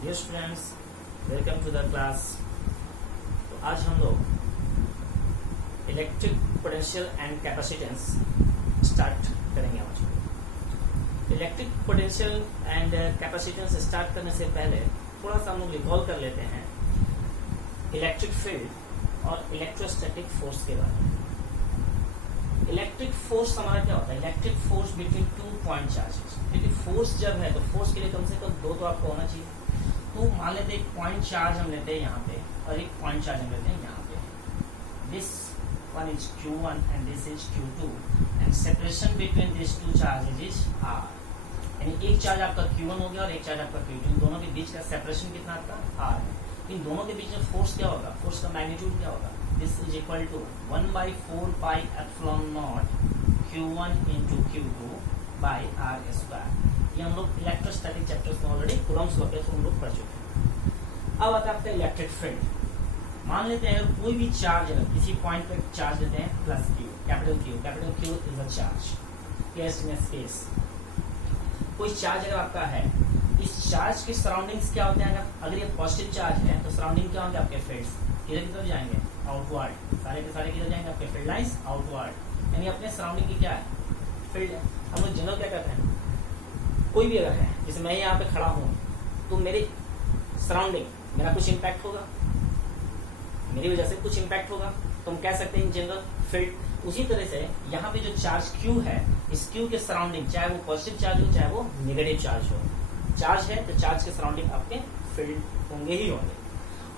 Dear students, welcome to the class. तो आज हम लोग electric potential and capacitance start करेंगे। आज electric potential and capacitance start करने से पहले थोड़ा सा हम लोग रिकॉल कर लेते हैं इलेक्ट्रिक फील्ड और इलेक्ट्रोस्टैटिक फोर्स के बारे में। इलेक्ट्रिक फोर्स हमारा क्या होता है? Electric force between two point charges. क्योंकि फोर्स जब है तो फोर्स के लिए कम से कम दो तो आपको होना चाहिए। तो मान लेते हैं एक पॉइंट चार्ज हम लेते हैं यहाँ पे और एक पॉइंट चार्ज हम लेते हैं यहाँ पे। This one is Q1 and this is Q2 and separation between this two charges is R। यानी एक चार्ज आपका Q1 हो गया और एक चार्ज आपका Q2। इन दोनों के बीच का सेपरेशन कितना आपका R है। इन दोनों के बीच में फोर्स क्या होगा? फोर्स का मैग्नीट्यूड क्या होगा? This is equal to 1/4 pi epsilon naught Q1 into Q2 by R square. ये हम लोग इलेक्ट्रोस्टैटिक चैप्टर्स में ऑलरेडी कूलम्ब्स लॉ के थ्रू हम लोग पढ़ चुके हैं। अब आता है इलेक्ट्रिक फील्ड। मान लेते हैं अगर कोई भी चार्ज है, किसी पॉइंट पे चार्ज लेते हैं plus Q, capital Q is a charge. Case कोई चार्ज अगर आपका है, इस चार्ज के सराउंडिंग्स क्या होते हैं? अगर ये पॉजिटिव चार्ज है तो सराउंडिंग क्या होंगे आपके फील्ड्स? किधर की तरफ जाएंगे? आउटवर्ड। सारे के सारे किधर जाएंगे? आपके फील्ड लाइंस आउटवर्ड। यानी अपने सराउंडिंग की क्या है? फील्ड है। हम लोग जनरल क्या कहते हैं? कोई भी अगर है, जैसे मैं यहाँ पे खड़ा हूँ तो मेरे सराउंडिंग मेरा कुछ इम्पैक्ट होगा, मेरी वजह से कुछ इम्पैक्ट होगा, तो हम कह सकते हैं जनरल फील्ड। उसी तरह से यहाँ पे जो चार्ज Q है, इस Q के सराउंडिंग चाहे वो पॉजिटिव चार्ज हो चाहे वो नेगेटिव चार्ज हो, चार्ज है तो चार्ज के सराउंडिंग आपके फील्ड होंगे ही होंगे।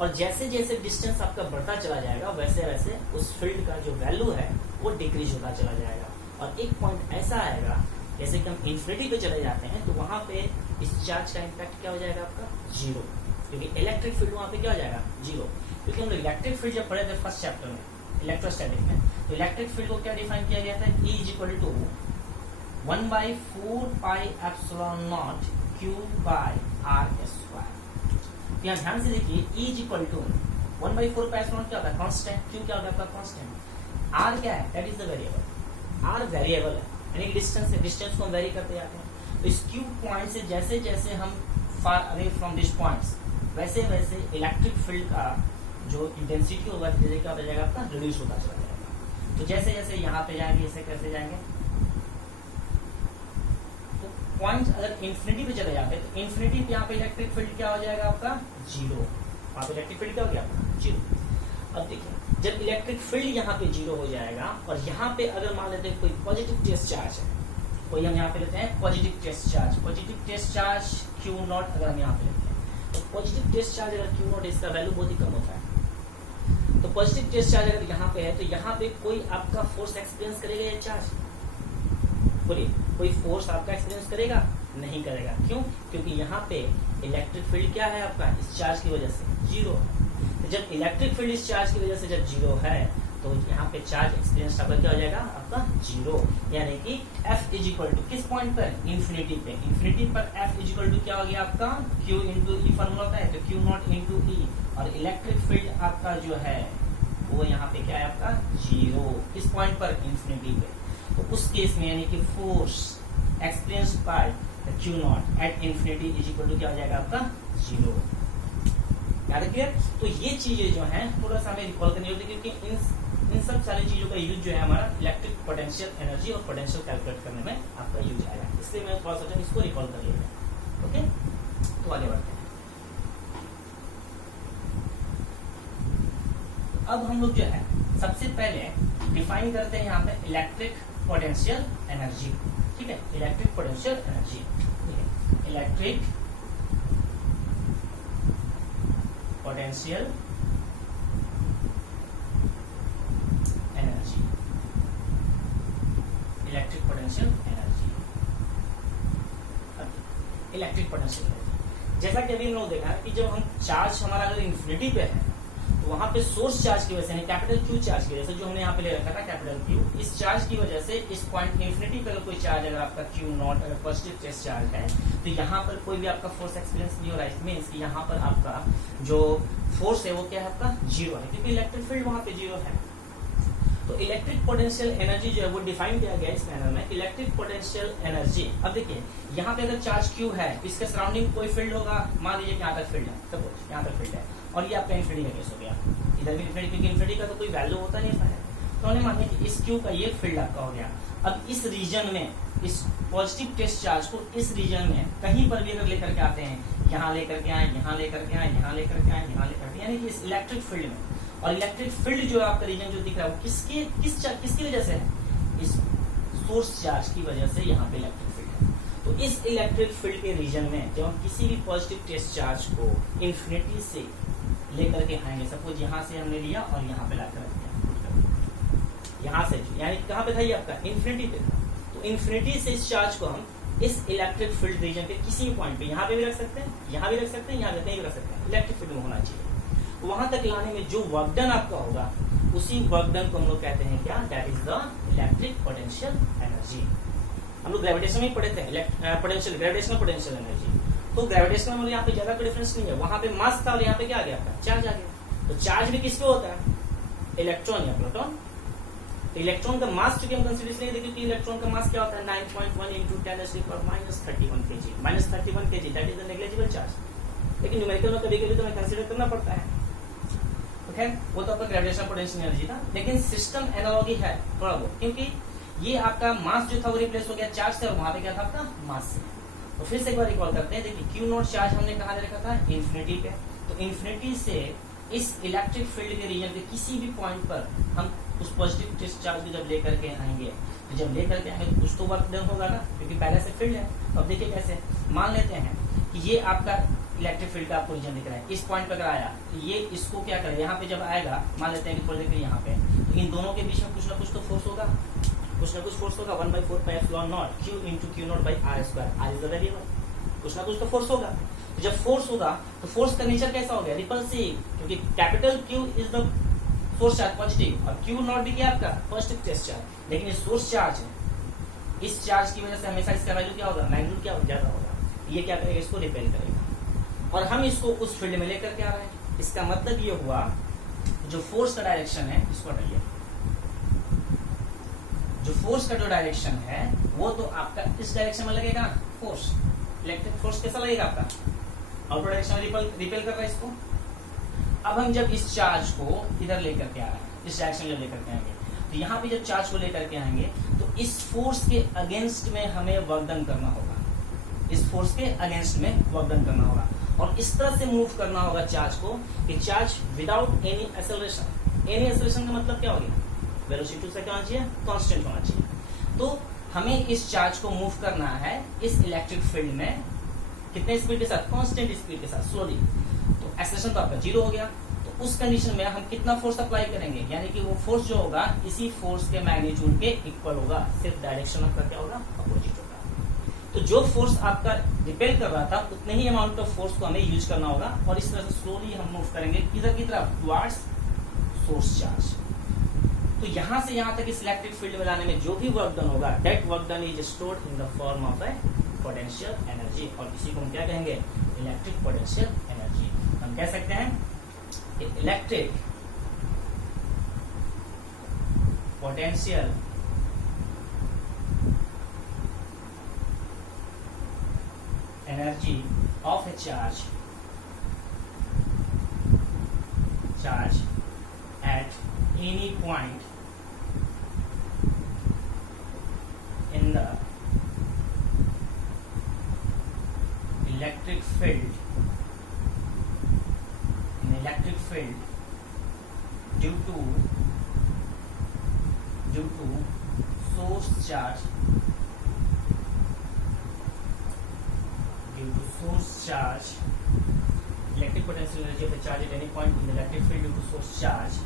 और जैसे जैसे डिस्टेंस आपका बढ़ता चला जाएगा वैसे वैसे उस फील्ड का जो वैल्यू है वो डिक्रीज होता चला जाएगा। और एक पॉइंट ऐसा आएगा जैसे कि हम इन्फिनिटी पे चले जाते हैं तो वहां पे इस चार्ज का इम्पैक्ट क्या हो जाएगा? आपका जीरो। क्योंकि इलेक्ट्रिक फील्ड वहां पे क्या हो जाएगा? जीरो। क्योंकि हम लोग इलेक्ट्रिक फील्ड जब पढ़े थे फर्स्ट चैप्टर में इलेक्ट्रोस्टैटिक में, तो इलेक्ट्रिक फील्ड को क्या डिफाइन किया गया था? E is equal to 1/4 pi epsilon naught Q by R square. यहाँ ध्यान से देखिए, E is equal to 1/4 pi epsilon क्या होता है? कांस्टेंट। Q क्या होता है आपका? कांस्टेंट। R क्या है? That is the variable. R variable है, यानी डिस्टेंस है, डिस्टेंस को हम वेरी करते जाते हैं। तो इस Q पॉइंट से जैसे जैसे हम far away from this points वैसे वैसे इलेक्ट्रिक फील्ड का जो इंटेंसिटी होगा धीरे धीरे क्या होता जाएगा? आपका रिड्यूस होता चला जाएगा। तो जैसे जैसे यहाँ पे जाएंगे ऐसे कैसे जाएंगे? तो पॉइंट अगर इन्फिनिटी पे चले जाते हैं तो इन्फिनिटी पे यहाँ पे इलेक्ट्रिक फील्ड क्या हो जाएगा? आपका जीरो। वहां पे इलेक्ट्रिक फील्ड क्या हो गया? जीरो। अब देखिए, जब इलेक्ट्रिक फील्ड यहाँ पे जीरो हो जाएगा और यहाँ पे अगर मान लेते हैं कोई पॉजिटिव टेस्ट चार्ज है, कोई हम यहाँ पे लेते हैं positive test charge Q naught अगर हम यहाँ पे लेते हैं तो पॉजिटिव टेस्ट चार्ज अगर Q नॉट, इसका वैल्यू बहुत ही कम होता है। तो पॉजिटिव टेस्ट चार्ज अगर यहाँ पे है तो यहाँ पे कोई आपका फोर्स एक्सपीरियंस करेगा ये चार्ज? बोलिए, कोई फोर्स आपका एक्सपीरियंस करेगा? नहीं करेगा। क्यों? क्योंकि यहाँ पे इलेक्ट्रिक फील्ड क्या है आपका? इस चार्ज की वजह से जीरो है। तो जब इलेक्ट्रिक फील्ड इस चार्ज की वजह से जब जीरो है तो यहाँ पे चार्ज एक्सपीरियंस आपका क्या हो जाएगा? आपका जीरो। यानी कि F इज इक्वल टू किस पॉइंट पर? इन्फिनिटी पे। इन्फिनिटी पर F इज इक्वल टू क्या हो गया आपका? Q इंटू E फॉर्मूला होता है, तो Q नॉट इंटू E। और इलेक्ट्रिक फील्ड आपका जो है वो यहाँ पे क्या है? आपका जीरो। किस पॉइंट पर? इन्फिनिटी पे। तो उस केस में यानी कि force experience by Q naught at infinity is equal to क्या हो जाएगा? आपका जीरो। याद रखिए। तो ये चीजें जो हैं थोड़ा सा हमें रिकॉल करनी होती है, क्योंकि इन सब सारी चीजों का यूज जो है हमारा इलेक्ट्रिक पोटेंशियल एनर्जी और पोटेंशियल कैलकुलेट करने में आपका यूज आएगा। इसलिए मैं थोड़ा सा इसको रिकॉल कर लिया। ओके, तो आगे बढ़ते हैं। अब हम लोग जो है सबसे पहले डिफाइन करते हैं यहाँ पे इलेक्ट्रिक पोटेंशियल एनर्जी। ठीक है, इलेक्ट्रिक पोटेंशियल एनर्जी। ठीक है, electric potential energy. Electric potential energy, electric potential energy. जैसा कि अभी हम लोग देखा है कि जब हम चार्ज हमारा अगर इन्फिनिटी पे है तो वहां पे सोर्स चार्ज की वजह से कैपिटल Q चार्ज की वजह से जो हमने यहाँ पे ले रखा था कैपिटल Q, इस चार्ज की वजह से इस पॉइंट इन्फिनिटी पे अगर कोई चार्ज अगर आपका Q नॉट अगर पॉजिटिव टेस्ट चार्ज है तो यहाँ पर कोई भी आपका फोर्स एक्सपीरियंस नहीं हो रहा है। इट मीन्स कि यहाँ पर आपका जो फोर्स है वो क्या है? आपका जीरो है, क्योंकि इलेक्ट्रिक फील्ड वहां पे जीरो है। तो इलेक्ट्रिक पोटेंशियल एनर्जी जो है वो डिफाइन किया गया इस मैनर में, इलेक्ट्रिक पोटेंशियल एनर्जी। अब देखिए यहाँ पे अगर चार्ज क्यू है तो इसके सराउंडिंग कोई फील्ड होगा, मान लीजिए यहाँ तक फील्ड है, सपोज यहाँ तक फील्ड है, और ये आपका इन्फिनिटी का केस हो गया, इधर भी इन्फिनिटी, क्योंकि इन्फिनिटी का तो कोई वैल्यू होता नहीं है, तो हमने मानिए कि इस क्यू का ये फील्ड आपका हो गया। अब इस रीजन में, इस पॉजिटिव टेस्ट चार्ज को इस रीजन में कहीं पर भी अगर लेकर के आते हैं, यहाँ लेकर के आए, यहाँ लेकर के आए, यहाँ लेकर के आए, यहाँ लेकर के, यानी कि इस इलेक्ट्रिक फील्ड में, और इलेक्ट्रिक फील्ड जो आपका रीजन जो दिख रहा है वो किसकी वजह से है, इस सोर्स चार्ज की वजह से यहाँ पे इलेक्ट्रिक फील्ड है। तो इस इलेक्ट्रिक फील्ड के रीजन में जब हम किसी भी पॉजिटिव टेस्ट चार्ज को इन्फिनिटी से लेकर के आएंगे, सपोज यहाँ से हमने लिया और यहाँ पे लाकर रख दिया, यहाँ से, यानी कहाँ पे था ये आपका, इन्फिनिटी पे था, तो इन्फिनिटी से इस चार्ज को हम इस इलेक्ट्रिक फील्ड रीजन के किसी भी पॉइंट पे, यहाँ पे भी रख सकते हैं, यहाँ भी रख सकते हैं, यहाँ पे कहीं भी रख सकते हैं, इलेक्ट्रिक फील्ड में होना चाहिए। वहां तक लाने में जो वर्क डन आपका होगा, उसी वर्क डन को हम लोग कहते हैं क्या, that is the electric potential energy. हम लोग ग्रेविटेशन में पढ़े थे पोटेंशियल, ग्रेविटेशनल पोटेंशियल एनर्जी। तो ग्रेविटेशनल में यहाँ पे ज्यादा कोई डिफरेंस नहीं है, वहां पे मास था और यहाँ पे क्या आ गया आपका, चार्ज आ गया। तो चार्ज भी किसपे होता है, इलेक्ट्रॉन या प्रोटॉन। तो इलेक्ट्रॉन का मास चूंकि हम कंसिडर इसलिए देखिए कि इलेक्ट्रॉन का मास क्या होता है, 9.1 into 10⁻³ kg, -31 kg, that is the negligible charge. लेकिन न्यूमेरिकल में कभी कभी तो हमें कंसिडर करना पड़ता है, ओके। वो तो आपका ग्रेविटेशनल पोटेंशियल एनर्जी था, लेकिन सिस्टम एनालॉजी है थोड़ा बहुत, क्योंकि ये आपका मास जो था वो रिप्लेस हो गया चार्ज से, और वहां पे क्या था आपका, मास से। तो फिर से एक बार रिकॉल करते हैं, देखिए क्यू नॉट चार्ज हमने कहाँ ले रखा था, इन्फिनिटी पे। तो इन्फिनिटी से इस इलेक्ट्रिक फील्ड के रीजन के किसी भी पॉइंट पर हम उस पॉजिटिव टेस्ट चार्ज को जब लेकर के आएंगे, तो जब लेकर के आएंगे तो कुछ तो वर्क डन होगा ना, क्योंकि पहले से फील्ड है। तो अब देखिए कैसे, मान लेते हैं कि ये आपका इलेक्ट्रिक फील्ड का आपको रीजन दिख रहा है, इस पॉइंट पर अगर आया तो ये इसको क्या करे, यहाँ पे जब आएगा, मान लेते हैं कि थोड़ी देर यहाँ पे, तो इन दोनों के बीच में कुछ ना कुछ तो फोर्स होगा, कुछ ना कुछ फोर्स होगा, 1/4πε0 Q into Q0/r², r is the variable, कुछ ना कुछ तो फोर्स होगा। तो जब फोर्स होगा तो फोर्स का नेचर कैसा हो गया, रिपल्सिव, क्योंकि capital Q is the force charge positive, और Q नॉट भी क्या आपका पॉजिटिव टेस्ट चार्ज, लेकिन ये सोर्स चार्ज है, इस चार्ज की वजह से हमेशा इसका वैल्यू क्या होगा, मैग्नीट्यूड क्या ज्यादा होगा, ये क्या करेगा, इसको रिपेल करेगा, और हम इसको उस फील्ड में लेकर के आ रहे हैं। इसका मतलब ये हुआ जो फोर्स का डायरेक्शन है, इसको हटाइए, जो फोर्स का जो डायरेक्शन है वो तो आपका इस डायरेक्शन में लगेगा, फोर्स, इलेक्ट्रिक फोर्स कैसा लगेगा आपका, आउटवर्ड डायरेक्शन में रिपेल कर रहा है इसको। अब हम जब इस चार्ज को इधर लेकर के आ रहे हैं, इस डायरेक्शन में लेकर के आएंगे, तो यहाँ पे जब चार्ज को लेकर के आएंगे तो इस फोर्स के अगेंस्ट में हमें वर्क डन करना होगा, इस फोर्स के अगेंस्ट में वर्क डन करना होगा, और इस तरह से मूव करना होगा चार्ज को कि charge without any acceleration. Any acceleration का मतलब क्या हो गया, वेलोसिटी से क्या होना चाहिए, कांस्टेंट होना चाहिए। तो हमें इस चार्ज को मूव करना है इस इलेक्ट्रिक फील्ड में कितने स्पीड के साथ, कांस्टेंट स्पीड के साथ, स्लोली। तो एक्सेलरेशन तो आपका 0 हो गया, तो उस कंडीशन में हम कितना फोर्स अप्लाई करेंगे, यानी कि वो फोर्स जो होगा इसी फोर्स के मैग्नीट्यूड के इक्वल होगा, सिर्फ डायरेक्शन आपका क्या होगा, अपोजिट होगा। तो जो फोर्स आपका रिपेल कर रहा था उतने ही अमाउंट ऑफ फोर्स को हमें यूज करना होगा, और इस तरह से स्लोली हम मूव करेंगे किधर की तरफ, टुवर्ड्स सोर्स चार्ज। तो यहां से यहां तक इस इलेक्ट्रिक फील्ड में लाने में जो भी वर्क डन होगा, that work done is stored in the form of A potential energy, और इसी को हम क्या कहेंगे, इलेक्ट्रिक पोटेंशियल एनर्जी। हम कह सकते हैं electric potential energy of A charge at any point in the electric field, due to source charge, electric potential energy of a charge at any point in the electric field due to source charge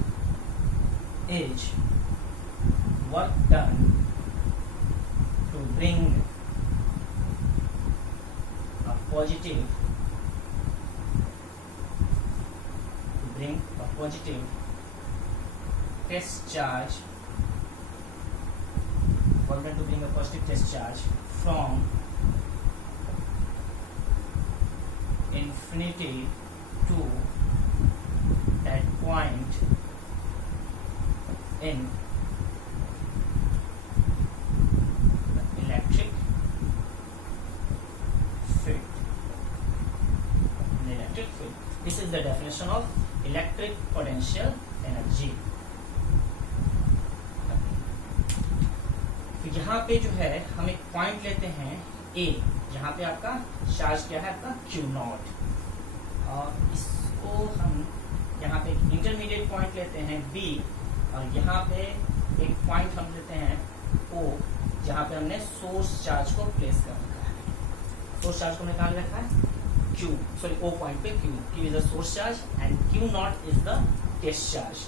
is work done to bring a positive test charge, work done to bring a positive test charge from infinity to that point in electric field. This is the definition of electric potential energy. तो यहाँ पे जो है हम एक point लेते हैं ए, यहाँ पे आपका चार्ज क्या है आपका Q0, और इसको हम यहाँ पे एक इंटरमीडिएट पॉइंट लेते हैं B, और यहाँ पे एक पॉइंट हम लेते हैं O, जहाँ पे हमने सोर्स चार्ज को प्लेस कर रखा है। सोर्स चार्ज को हमने कहाँ रखा है O पॉइंट पे Q is the source charge and Q0 is the test charge.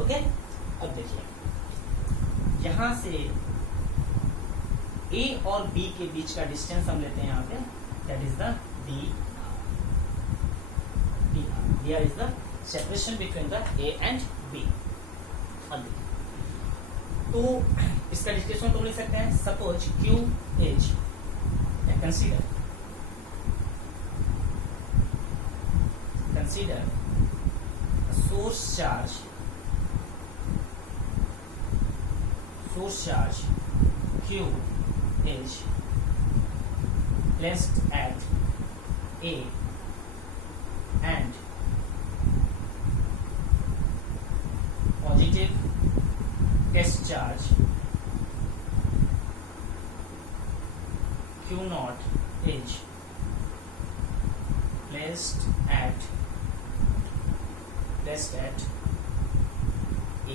Okay, अब देखिए यहाँ से A और B के बीच का डिस्टेंस हम लेते हैं यहाँ पे, that is the dr is the separation between the A and B। अब तो इसका डिस्क्रिप्शन तुम लिख सकते हैं, suppose Q is, consider source charge Q is placed at A and positive test charge Q0 is placed at A।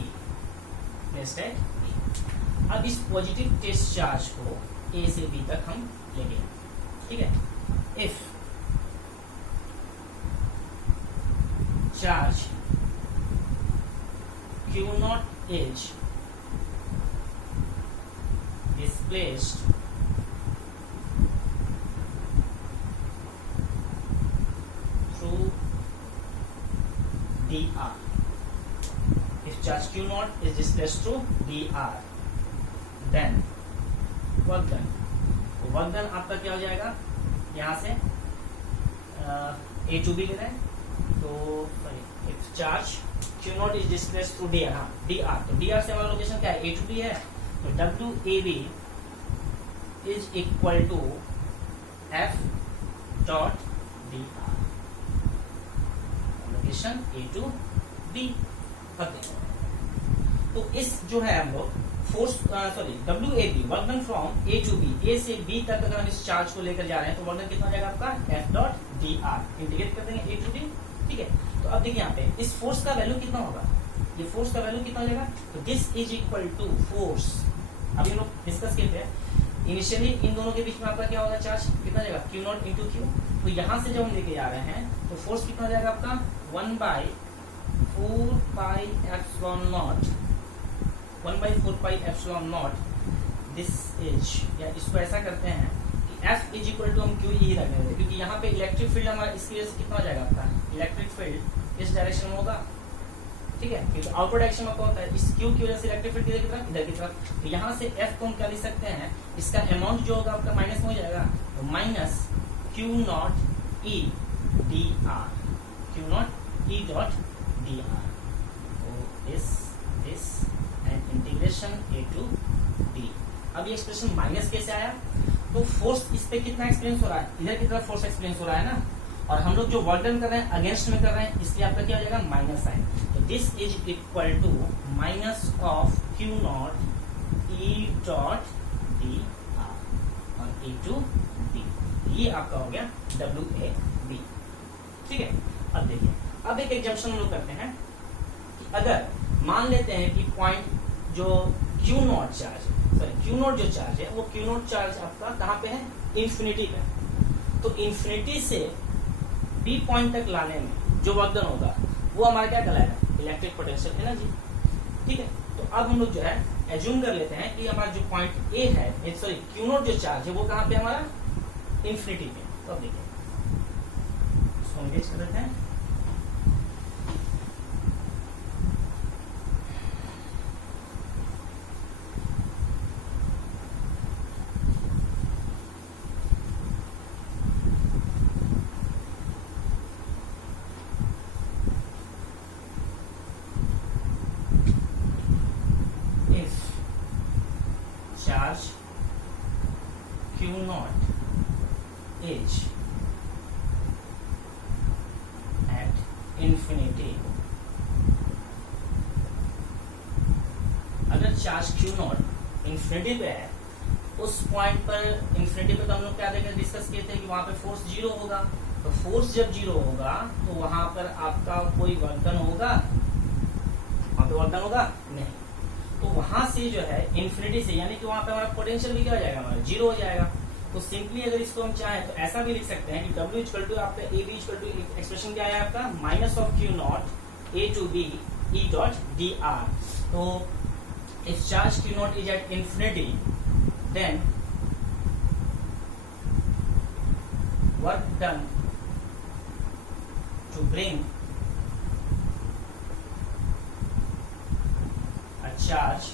अब इस positive test charge को A से B तक हम लेंगे, ठीक है। If charge Q0 is displaced through dr, if charge Q0 is displaced through dr, then work done आपका क्या हो जाएगा, यहाँ से A to B ले रहे हैं, तो sorry if charge Q0 is displaced through dr, हाँ dr, तो dr से हमारा लोकेशन क्या है, A to B है, तो WAB is equal to F dot dr, location A to B। तो इस जो है हम लोग force WAB work done from A to B, A से B तक अगर हम इस चार्ज को लेकर जा रहे हैं तो वर्क डन कितना हो जाएगा आपका F डॉट dr, इंटीग्रेट कर देंगे A to B, ठीक है। तो अब देखिए यहाँ पे इस फोर्स का वैल्यू कितना होगा, ये फोर्स का वैल्यू कितना हो जाएगा, तो this is equal to force, अभी हम लोग डिस्कस किए थे इनिशियली इन दोनों के बीच में आपका क्या होगा, चार्ज कितना जाएगा Q0 इंटू Q। तो यहाँ से जब हम लेके जा रहे हैं तो फोर्स कितना हो जाएगा आपका 1/4 pi epsilon not, this is, या इसको ऐसा करते हैं कि F इज इक्वल टू हम Q ही रखने देते, क्योंकि यहाँ पे इलेक्ट्रिक फील्ड हमारा इसकी वजह से कितना हो जाएगा आपका, इलेक्ट्रिक फील्ड इस डायरेक्शन में होगा, ठीक है, क्योंकि आउटवर्ड डायरेक्शन में क्या होता है, इस Q की वजह से इलेक्ट्रिक फील्ड किधर की तरफ, इधर की तरफ। तो यहाँ से F को हम क्या लिख सकते हैं, इसका अमाउंट जो होगा आपका माइनस में हो जाएगा, तो minus Q0 E dr, Q0 E dot dr, तो इस and integration A to B। अब ये एक्सप्रेशन माइनस कैसे आया, तो फोर्स इस पे कितना एक्सपीरियंस हो रहा है, इधर की तरफ फोर्स एक्सपीरियंस हो रहा है ना, और हम लोग जो वर्क डन कर रहे हैं अगेंस्ट में कर रहे हैं, इसलिए आपका क्या हो जाएगा माइनस साइन, तो this is equal to minus of Q0 E dot dr और A to B, ये आपका हो गया WAB, ठीक है। अब देखिए, अब एक एग्जांपल हम लोग करते हैं कि अगर मान लेते हैं कि पॉइंट जो Q0 चार्ज है, सॉरी Q0 जो चार्ज है वो Q0 चार्ज आपका कहाँ पे है, इंफिनिटी पे, तो इंफिनिटी से B पॉइंट तक लाने में जो वर्क डन होगा वो हमारा क्या कहलाएगा, इलेक्ट्रिक पोटेंशियल एनर्जी, ठीक है। तो अब हम लोग जो है एज्यूम कर लेते हैं कि हमारा जो पॉइंट A है, सॉरी Q0 जो चार्ज है वो कहाँ पे हमारा, इंफिनिटी पे। तो अब देखिए इसको एंगेज कर देते हैं, charge Q0 is इंफिनिटी, अगर चार्ज क्यू नॉट इंफिनिटी पे है, उस पॉइंट पर इंफिनिटी पे तो हम लोग क्या देखें डिस्कस किए थे कि वहां पे फोर्स जीरो होगा। तो फोर्स जब जीरो होगा तो वहां पर आपका कोई वर्धन होगा, वहां पे वर्धन होगा नहीं। तो वहां से जो है इंफिनिटी से, यानी कि वहां पे हमारा पोटेंशियल भी क्या हो जाएगा, हमारा जीरो हो जाएगा। तो सिंपली अगर इसको हम चाहें तो ऐसा भी लिख सकते हैं कि W इक्वल टू आपका A B equal to expression क्या है आपका minus of Q not A to B E dot D R. तो if charge q naught is at infinity, then work done to bring a charge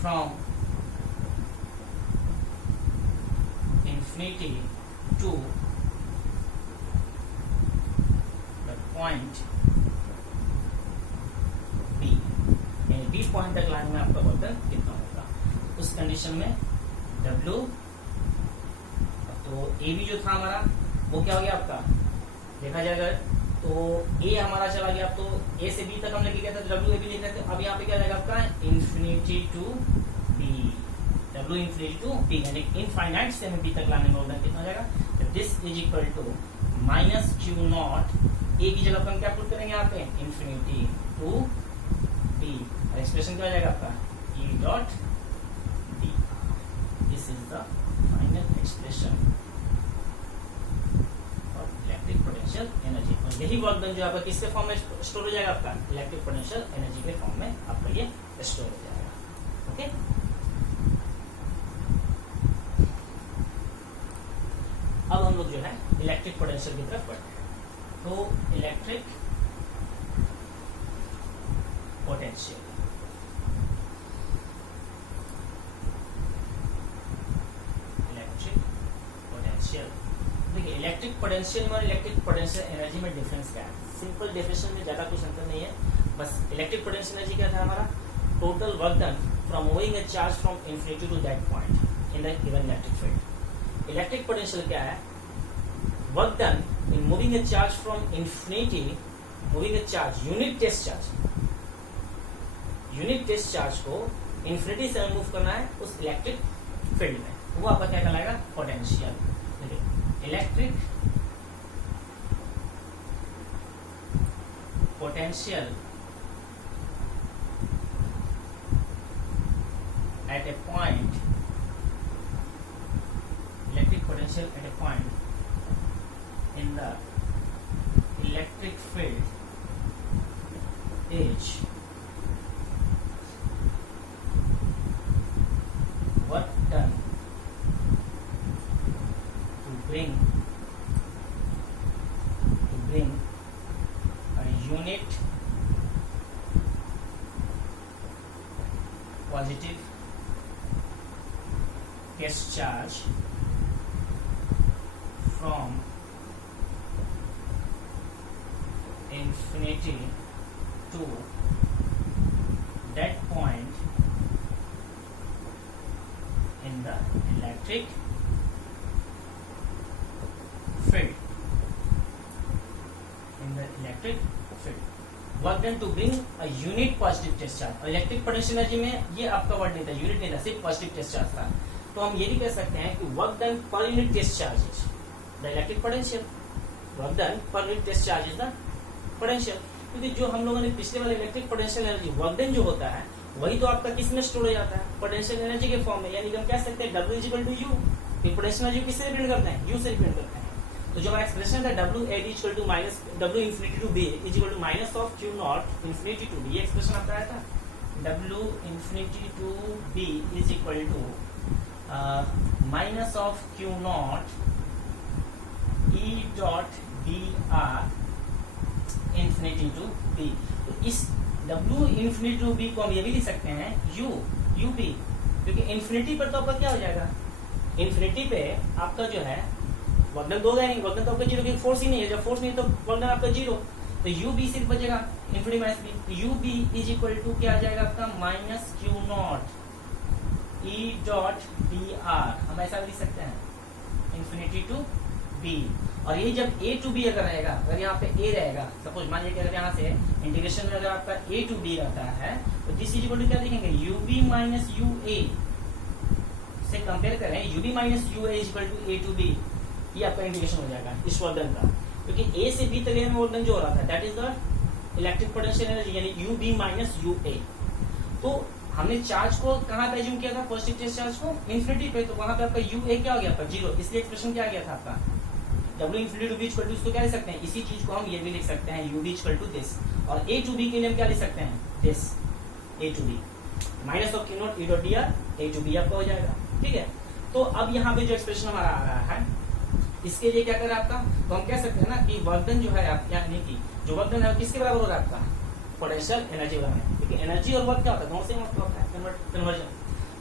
from infinity to the point B point तक लाने में आपका वर्धन कितना होगा। उस condition में W, तो ए बी जो था हमारा वो क्या हो गया आपका, देखा जाएगा तो ए हमारा चला गया। तो ए से बी तक हम लेके गए थे, W ए बी लिख रहे थे। अब यहाँ पे क्या जाएगा आपका infinity to B, W infinity to B, यानी इनफाइनाइट से हमें बी तक लाने में वर्धन कितना हो जाएगा। This is equal to minus Q not, A की जगह पर हम क्या पुट करेंगे यहाँ पे इंफिनिटी टू बी, एक्सप्रेशन क्या हो जाएगा आपका ई dot D. This is the final expression for electric potential energy. और यही वर्क जो आपका किसके फॉर्म में स्टोर हो जाएगा, आपका इलेक्ट्रिक पोटेंशियल एनर्जी के फॉर्म में आपका ये स्टोर हो जाएगा। ओके, अब हम लोग जो है इलेक्ट्रिक पोटेंशियल की तरफ बढ़ते हैं। तो इलेक्ट्रिक पोटेंशियल, देखिए इलेक्ट्रिक पोटेंशियल में और इलेक्ट्रिक पोटेंशियल एनर्जी में डिफरेंस क्या है। सिंपल डेफिनेशन में ज्यादा कुछ अंतर नहीं है, बस इलेक्ट्रिक पोटेंशियल एनर्जी क्या था हमारा, total work done from moving a charge from infinity to that point in the given electric field. Electric potential क्या है, work done in moving a charge from infinity, moving a charge unit test charge, unit test charge को infinity से move करना है उस electric field में, वो आपका क्या कहलाएगा potential. Electric potential at A point, electric potential at A point in the electric field is work done to bring a unit positive test charge from infinity to that point in the electric field, in the electric field work done to bring a unit positive test charge। और electric potential energy में ये आपका word नहीं था, unit नहीं था, सिर्फ positive test charge था। तो हम ये भी कह सकते हैं कि work done per unit test charge is the electric potential, work done per unit test charge is the potential. क्योंकि जो हम लोगों ने पिछले वाले electric potential energy work done जो होता है वही तो आपका किस में स्टोर हो जाता है, पोटेंशियल एनर्जी के फॉर्म में, यानी कि हम कह सकते हैं W is equal to U. फिर पोटेंशियल एनर्जी किससे रिप्रेजेंट करते हैं, यू से रिप्रेजेंट करते हैं। तो जो हमारा एक्सप्रेशन था W एड is equal to minus W infinity to B is equal to minus of Q naught infinity to B, ये एक्सप्रेशन आपका आया था। W infinity to B is equal to minus of Q naught E dot B R infinity to B। तो इस W infinity to B को हम ये भी लिख सकते हैं U UB, क्योंकि इंफिनिटी पर तो आपका क्या हो जाएगा, इंफिनिटी पे आपका जो है वर्कडन दो नहीं, वर्कडन तो आपका जीरो, क्योंकि फोर्स ही नहीं है, जब फोर्स नहीं है तो वर्कडन आपका जीरो, तो UB सिर्फ बचेगा इंफिनिटी माइनस B। तो UB इज इक्वल टू क्या आ जाएगा आपका minus Q naught E dot B R, हम ऐसा भी लिख सकते हैं इंफिनिटी टू बी। और ये जब ए टू बी अगर रहेगा, अगर यहाँ पे ए रहेगा, सपोज मान लीजिए अगर यहाँ से इंटीग्रेशन में अगर आपका ए टू बी रहता है तो दिस इज इक्वल टू क्या लिखेंगे, U B minus U A से कंपेयर करें, U B minus U A equal to A to B, ये आपका इंटीग्रेशन हो जाएगा इस वर्डन का, क्योंकि ए से बी तक में वर्डन जो हो रहा था that is the electric potential energy, यानी यू बी माइनस यू ए। तो हमने चार्ज को कहाँ पे एज्यूम किया था, पॉजिटिव टेस्ट चार्ज को इन्फिनिटी पे, तो वहां पे आपका यू ए क्या हो गया आपका जीरो, इसलिए एक्सप्रेशन क्या आ गया था आपका W infinity to B equal to, इसको क्या लिख सकते हैं, इसी चीज को हम ये भी लिख सकते हैं u b equal to this, और a टू b के लिए हम क्या लिख सकते हैं, this a to b minus of q naught e dot dr a to b आपका हो जाएगा। ठीक है, तो अब यहाँ पे जो एक्सप्रेशन हमारा आ रहा है इसके लिए क्या करें आपका, तो हम कह सकते हैं ना कि वर्क डन जो है आप, यानी कि जो वर्क डन है किसके बराबर हो रहा है आपका, पोटेंशियल एनर्जी बराबर है, क्योंकि एनर्जी और वर्क क्या होता है, दोनों से मतलब होता है कन्वर्जन।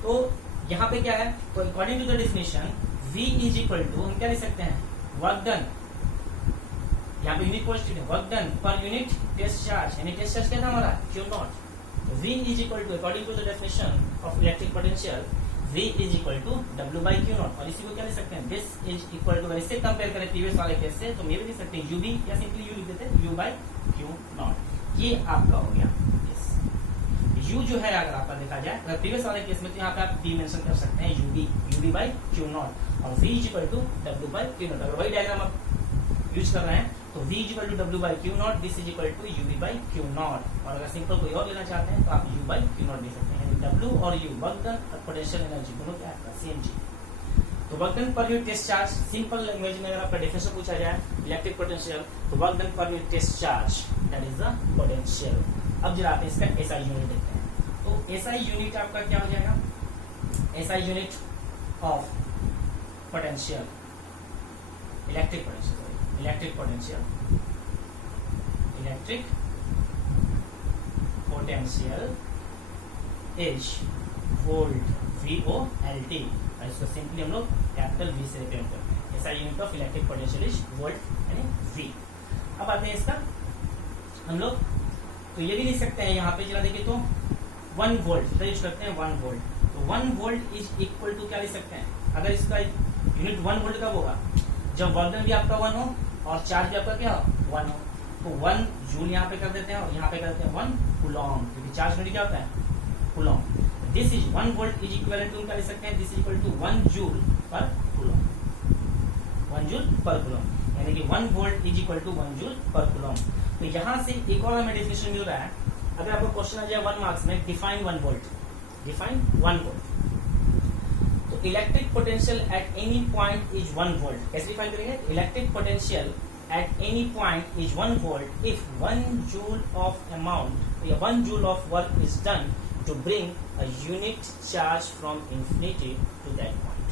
तो यहाँ पे क्या है, तो according to the definition v is equal to, हम क्या लिख सकते हैं, वर्क डन, यहाँ पे यूनिट पॉजिटिव है, work done per unit test charge, यानी टेस्ट चार्ज क्या था हमारा Q naught, V is equal to according to the definition of electric potential V is equal to W by Q naught, और इसी को क्या लिख सकते हैं, दिस इज इक्वल टू, इससे कंपेयर करें प्रीवियस वाले केस से तो ये भी लिख सकते हैं UB, या सिंपली U लिख देते हैं U बाई Q नॉट, ये आपका हो गया। U जो है अगर आपका देखा जाए अगर प्रीवियस वाले केस में, तो यहाँ पे आप B मेंशन कर सकते हैं UB बाई Q नॉट, और V is equal to W by Q naught. अगर वही डायग्राम आप यूज कर रहे हैं तो V is equal to W by Q naught, this is equal to UB by Q naught, और अगर सिंपल कोई और लेना चाहते हैं तो आप U बाई Q नॉट ले सकते हैं, W और U वर्क डन और पोटेंशियल एनर्जी दोनों क्या है सेम चीज। तो work done per unit test charge, simple language में अगर आपका डेफिनेशन पूछा जाए इलेक्ट्रिक पोटेंशियल, तो work done per unit test charge that is the potential. अब जरा आप इसका SI यूनिट देखते हैं, तो SI यूनिट आपका क्या हो जाएगा, SI unit of potential, electric potential, electric potential is volt, VOLT, और इसको सिंपली हम लोग कैपिटल V से रिप्रेजेंट करते हैं। SI unit of electric potential is volt यानी V। अब आते हैं इसका हम लोग, तो ये भी लिख सकते हैं यहाँ पे जरा देखिए तो 1 वोल्ट यूज करते हैं, 1 वोल्ट, तो 1 वोल्ट इज इक्वल टू क्या लिख सकते हैं, अगर इसका यूनिट 1 वोल्ट कब होगा, जब वर्क डन भी आपका 1 हो और चार्ज भी आपका क्या हो 1 हो, तो 1 जूल यहाँ पे कर देते हैं और यहाँ पे कर देते हैं 1 कूलॉम, क्योंकि चार्ज यूनिट क्या होता है coulomb. This is 1 volt is equal to क्या लिख सकते हैं, this is equal to 1 joule per coulomb, 1 joule per coulomb, यानी कि 1 volt is equal to 1 joule per coulomb. तो यहाँ से एक और हमें डेफिनेशन मिल रहा है, अगर आपको क्वेश्चन आ जाए 1 मार्क्स में, डिफाइन 1 वोल्ट, डिफाइन 1 वोल्ट, तो electric potential at any point is 1 volt, कैसे डिफाइन करेंगे, electric potential at any point is 1 volt if 1 joule of amount, 1 joule of work is done to bring a unit charge from infinity to that point.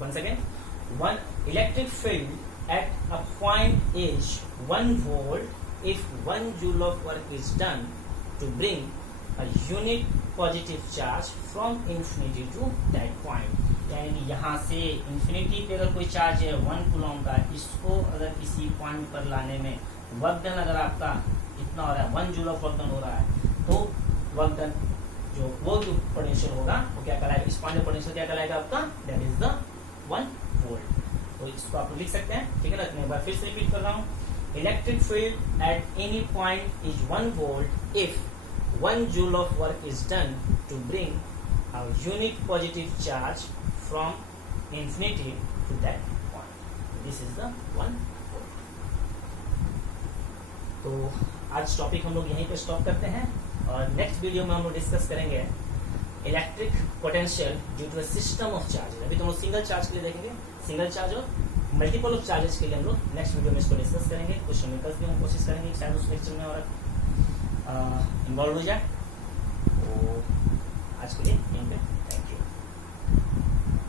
Once again, one electric field at a point is 1 volt if 1 joule of work is done to bring a unit positive charge from infinity to that point. यानी यहाँ से infinity पे अगर कोई charge है 1 Coulomb का, इसको अगर किसी पॉइंट पर लाने में वर्क डन अगर आपका इतना हो रहा है 1 जूल ऑफ वर्क डन हो रहा है, तो वर्क डन जो पोटेंशियल होगा वो क्या कहलाएगा, इस पॉइंट पोटेंशियल क्या कहलाएगा आपका, दैट इज द 1 वोल्ट। तो इसको आप लिख सकते हैं, ठीक है ना। एक बार फिर से रिपीट कर रहा हूँ, electric field at any point is 1 volt if 1 joule of work is done to bring a unit positive charge from infinity to that point. This is the 1 volt. तो आज टॉपिक हम लोग यहीं पे स्टॉप करते हैं, और नेक्स्ट वीडियो में हम लोग डिस्कस करेंगे electric potential due to a system of charges. अभी तो हम लोग सिंगल चार्ज के लिए देखेंगे, सिंगल चार्ज और मल्टीपल ऑफ चार्जेस के लिए हम लोग नेक्स्ट वीडियो में इसको डिस्कस करेंगे। कुछ न्यूमेरिकल्स भी हम कोशिश करेंगे शायद उस लेक्चर में और इन्वॉल्व हो जाए। तो आज के लिए यहीं पे थैंक यू।